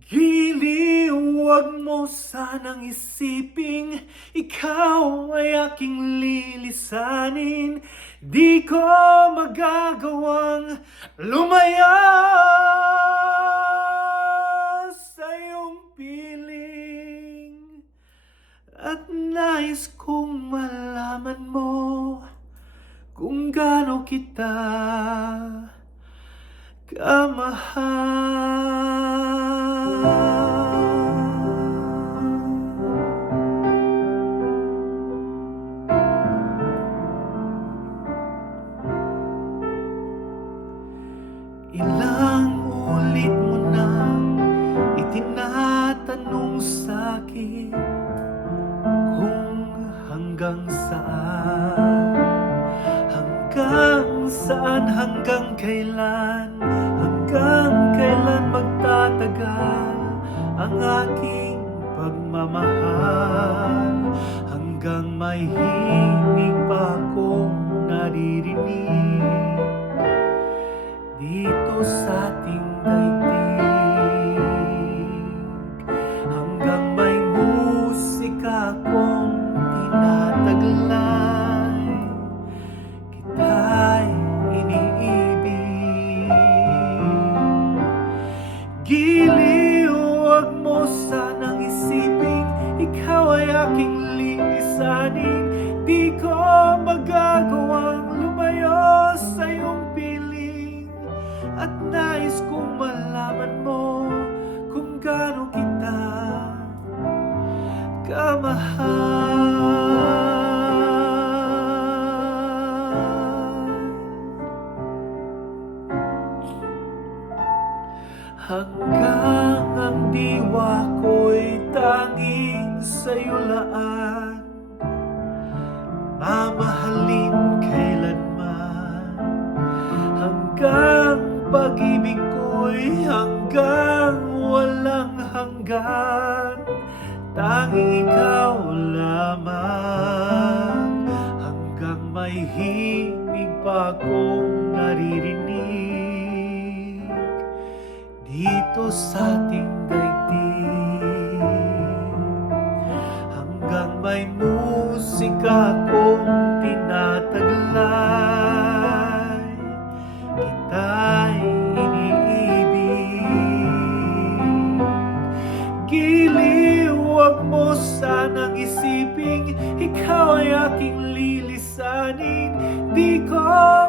Giliw, huwag mo sanang isiping ikaw ay aking lilisanin. Di ko magagawang lumaya sa iyong piling. At nais kong malaman mo kung gaano kita Ilang ulit mo na itinatanong sa'kin kung hanggang saan, hanggang kailan magtatagal ang aking pagmamahal, hanggang may himig pa akong naririnig dito sa ating daigdig, hanggang may musika akong tinataglay, kita'y iniibig. Giliw, huwag mo sanang isiping ikaw ay aking lilisanin. Di ko magagawang lumayo sa iyong piling. At nais kong malaman mo kung gaano kita kamahal. Hanggang ang diwa ko'y tanging sa'yo laan, mamahalin kailanman. Hanggang pag-ibig ko'y hanggang walang hanggan, tanging ikaw lamang. Hanggang may himig pa akong naririnig dito sa ating daigdig, hanggang may musika akong tinataglay, kita'y iniibig. Giliw, huwag mo sanang isiping ikaw ay aking lilisanin. Di ko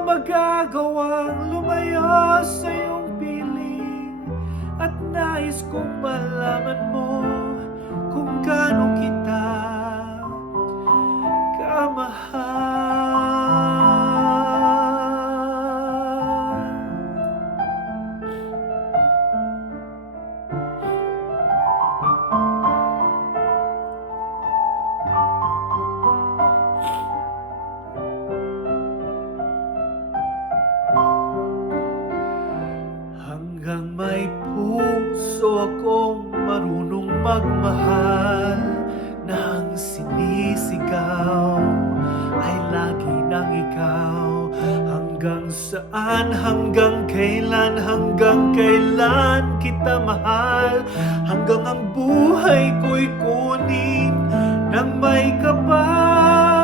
magagawang lumayo sa iyong piling. At nais kong malaman mo kung gaano kita kamahal. Hanggang may puso akong marunong magmahal, na ang sinisigaw ay lagi ng ikaw. Hanggang saan, hanggang kailan kita mahal, hanggang ang buhay ko'y kunin ng may kapal.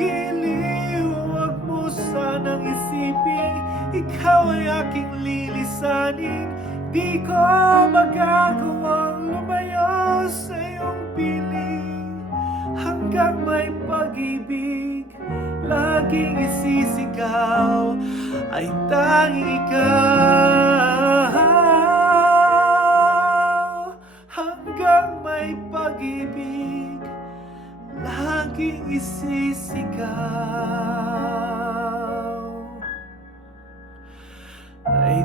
Giliw, huwag mo sanang isiping ikaw ay aking lilisanin. Di ko magagawang lumayo sa iyong piling. Hanggang may pag-ibig laging isisigaw, ay tanging ikaw. Hanggang may pag-ibig laging isisigaw, ay